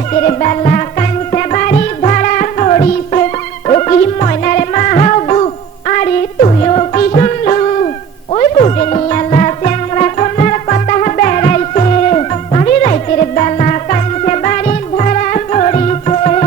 রাতের বেলা কাঞ্চা বাড়ি ধরা পড়িছে, ও কি ময়নার মা হবু, আরে তুইও কি শুনলু, ওই ফুটে নিয়ালা চ্যাংরা কোনার কথা বেড়াইছে, আরে রাতের বেলা কাঞ্চা বাড়ি ধরা পড়িছে।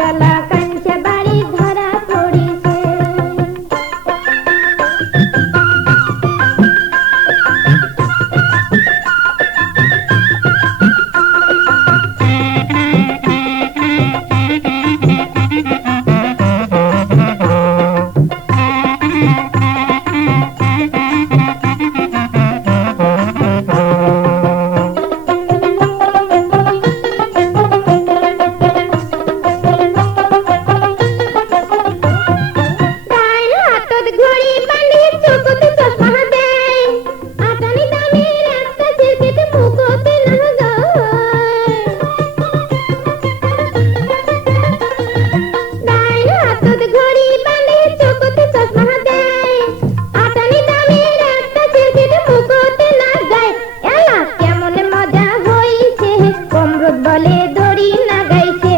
বেলা কাঞ্চা বাড়ি ধরা পড়িছে। বলে দড়ি না গাইছে,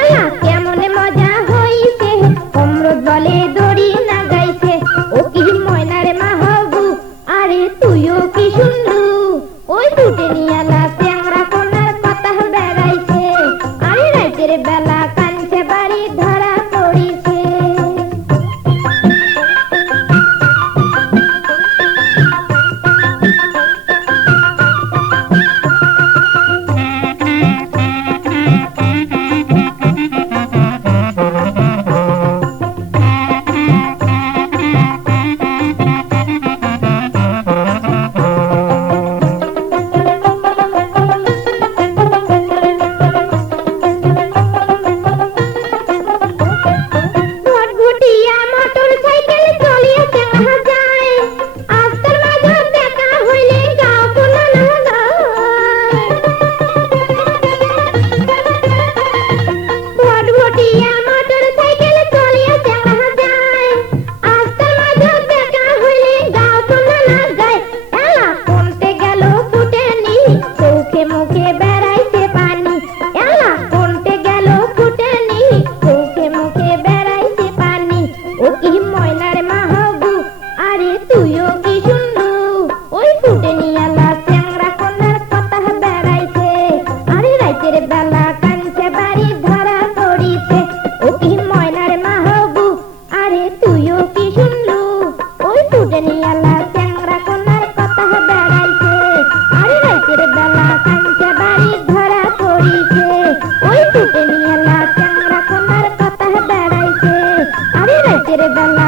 এলা কেমন মজা হইছে, অমৃত বলে দড়ি না গাইছে, ও কি ময়নার মা হবু, আরে তুইও কি শুনলু, ওই ফুটে নিয়ালা চ্যাংরা কোনার কথা বেড়াইছে, আরে রাতের বেলা কাঞ্চা বাড়ি ধরা পড়িছে। বেলা